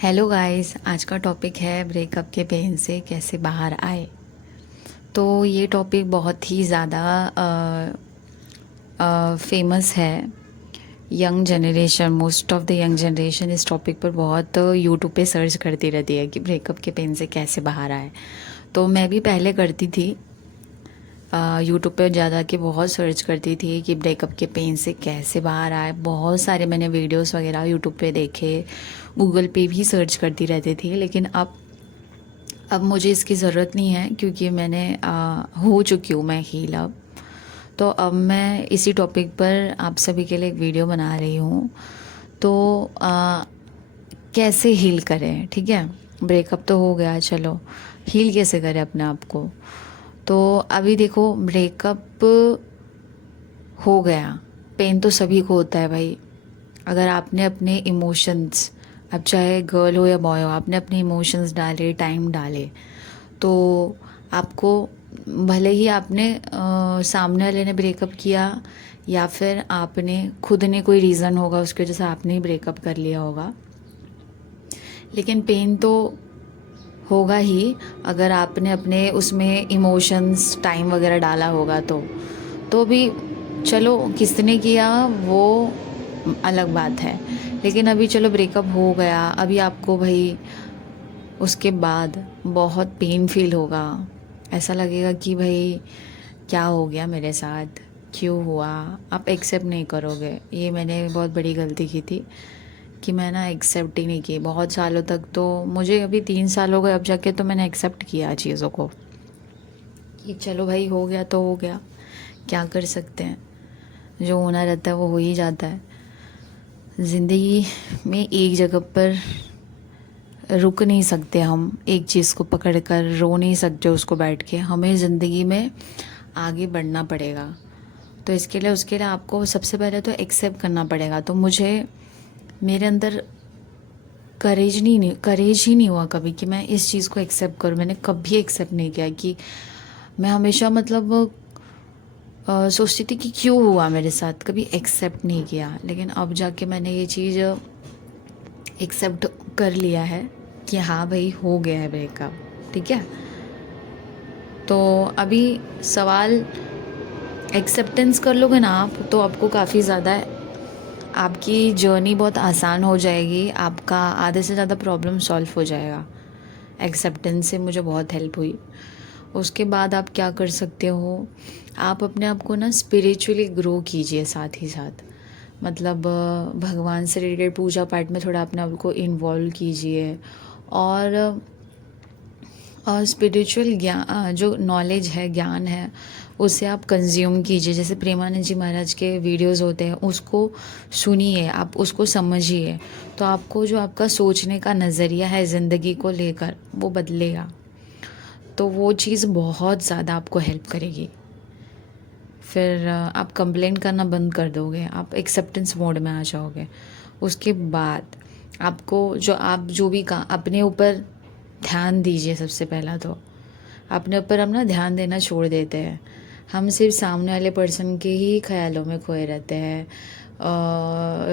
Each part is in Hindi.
हेलो गाइस, आज का टॉपिक है ब्रेकअप के पेन से कैसे बाहर आए। तो ये टॉपिक बहुत ही ज़्यादा फेमस है। Young generation, most of the young generation इस टॉपिक पर बहुत यूट्यूब पे सर्च करती रहती है कि ब्रेकअप के पेन से कैसे बाहर आए। तो मैं भी पहले करती थी, यूट्यूब पे ज़्यादा के बहुत सर्च करती थी कि ब्रेकअप के पेन से कैसे बाहर आए। बहुत सारे मैंने वीडियोस वगैरह यूट्यूब पे देखे, गूगल पे भी सर्च करती रहती थी। लेकिन अब मुझे इसकी ज़रूरत नहीं है क्योंकि मैंने हो चुकी हूँ मैं हील अब। तो अब मैं इसी टॉपिक पर आप सभी के लिए एक वीडियो बना रही हूँ। तो कैसे हील करें, ठीक है। ब्रेकअप तो हो गया, चलो हील कैसे करें अपने आप को। तो अभी देखो, ब्रेकअप हो गया, पेन तो सभी को होता है भाई। अगर आपने अपने इमोशंस, अब चाहे गर्ल हो या बॉय हो, आपने अपने इमोशंस डाले, टाइम डाले, तो आपको, भले ही आपने सामने वाले ने ब्रेकअप किया या फिर आपने खुद ने कोई रीज़न होगा उसकी वजह से आपने ही ब्रेकअप कर लिया होगा, लेकिन पेन तो होगा ही। अगर आपने अपने उसमें इमोशंस, टाइम वगैरह डाला होगा तो भी चलो, किसने किया वो अलग बात है। लेकिन अभी चलो ब्रेकअप हो गया, अभी आपको भाई उसके बाद बहुत पेन फील होगा। ऐसा लगेगा कि भाई क्या हो गया मेरे साथ, क्यों हुआ। आप एक्सेप्ट नहीं करोगे। ये मैंने बहुत बड़ी गलती की थी कि मैं ना एक्सेप्ट ही नहीं की बहुत सालों तक। तो मुझे अभी 3 साल हो गए, अब जाके तो मैंने एक्सेप्ट किया चीज़ों को कि चलो भाई हो गया तो हो गया, क्या कर सकते हैं। जो होना रहता है वो हो ही जाता है। ज़िंदगी में एक जगह पर रुक नहीं सकते हम, एक चीज़ को पकड़ कर रो नहीं सकते उसको बैठ के। हमें ज़िंदगी में आगे बढ़ना पड़ेगा। तो इसके लिए, उसके लिए आपको सबसे पहले तो एक्सेप्ट करना पड़ेगा। तो मुझे, मेरे अंदर करेज ही नहीं हुआ कभी कि मैं इस चीज़ को एक्सेप्ट करूँ। मैंने कभी एक्सेप्ट नहीं किया कि मैं हमेशा मतलब सोचती थी कि क्यों हुआ मेरे साथ, कभी एक्सेप्ट नहीं किया। लेकिन अब जाके मैंने ये चीज़ एक्सेप्ट कर लिया है कि हाँ भाई हो गया है ब्रेकअप, ठीक है। तो अभी सवाल, एक्सेप्टेंस कर लोगे ना आप, तो आपको काफ़ी ज़्यादा, आपकी जर्नी बहुत आसान हो जाएगी। आपका आधे से ज़्यादा प्रॉब्लम सॉल्व हो जाएगा। एक्सेप्टेंस से मुझे बहुत हेल्प हुई। उसके बाद आप क्या कर सकते हो, आप अपने आप को ना स्पिरिचुअली ग्रो कीजिए साथ ही साथ। मतलब भगवान से रिलेटेड पूजा पाठ में थोड़ा अपने आप को इन्वॉल्व कीजिए। और स्पिरिचुअल ज्ञान, जो नॉलेज है, ज्ञान है, उसे आप कंज्यूम कीजिए। जैसे प्रेमानंद जी महाराज के वीडियोस होते हैं, उसको सुनिए, आप उसको समझिए। तो आपको जो आपका सोचने का नज़रिया है ज़िंदगी को लेकर, वो बदलेगा। तो वो चीज़ बहुत ज़्यादा आपको हेल्प करेगी। फिर आप कंप्लेंट करना बंद कर दोगे, आप एक्सेप्टेंस मोड में आ जाओगे। उसके बाद आपको, जो भी का अपने ऊपर ध्यान दीजिए। सबसे पहला तो अपने ऊपर हम ना ध्यान देना छोड़ देते हैं। हम सिर्फ सामने वाले पर्सन के ही ख्यालों में खोए रहते हैं,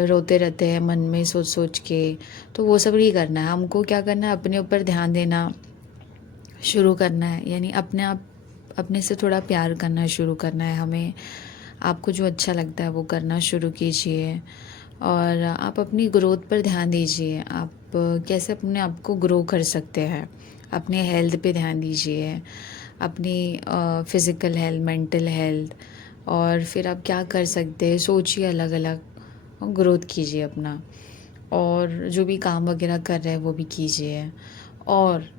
रोते रहते हैं मन में सोच सोच के। तो वो सब नहीं करना है हमको। क्या करना है, अपने ऊपर ध्यान देना शुरू करना है। यानी अपने आप, अपने से थोड़ा प्यार करना शुरू करना है हमें। आपको जो अच्छा लगता है वो करना शुरू कीजिए। और आप अपनी ग्रोथ पर ध्यान दीजिए। आप कैसे अपने आप को ग्रो कर सकते हैं। अपने हेल्थ पे ध्यान दीजिए, अपनी फिज़िकल हेल्थ, मेंटल हेल्थ। और फिर आप क्या कर सकते हैं, सोचिए अलग अलग, ग्रोथ कीजिए अपना। और जो भी काम वगैरह कर रहे हैं वो भी कीजिए। और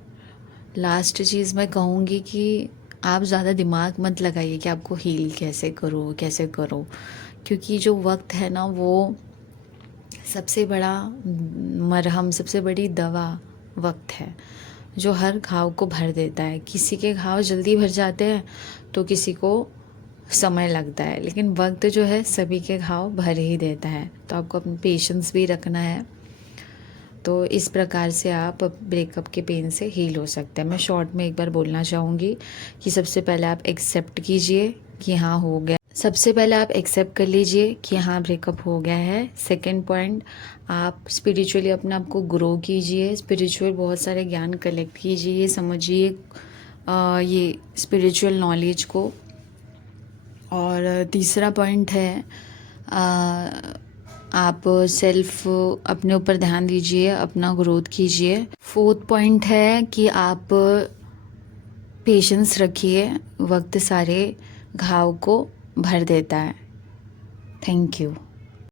लास्ट चीज़ मैं कहूँगी कि आप ज़्यादा दिमाग मत लगाइए कि आपको हील कैसे करो कैसे करो। क्योंकि जो वक्त है ना, वो सबसे बड़ा मरहम, सबसे बड़ी दवा वक्त है, जो हर घाव को भर देता है। किसी के घाव जल्दी भर जाते हैं तो किसी को समय लगता है, लेकिन वक्त जो है सभी के घाव भर ही देता है। तो आपको अपनी पेशेंस भी रखना है। तो इस प्रकार से आप ब्रेकअप के पेन से हील हो सकते हैं। मैं शॉर्ट में एक बार बोलना चाहूँगी कि सबसे पहले आप एक्सेप्ट कीजिए कि हाँ हो गया। सबसे पहले आप एक्सेप्ट कर लीजिए कि हाँ ब्रेकअप हो गया है। सेकंड पॉइंट, आप स्पिरिचुअली अपने आप को ग्रो कीजिए, स्पिरिचुअल बहुत सारे ज्ञान कलेक्ट कीजिए, समझिए ये स्पिरिचुअल नॉलेज को। और तीसरा पॉइंट है आप सेल्फ अपने ऊपर ध्यान दीजिए, अपना ग्रोथ कीजिए। फोर्थ पॉइंट है कि आप पेशेंस रखिए, वक्त सारे घाव को भर देता है। Thank you.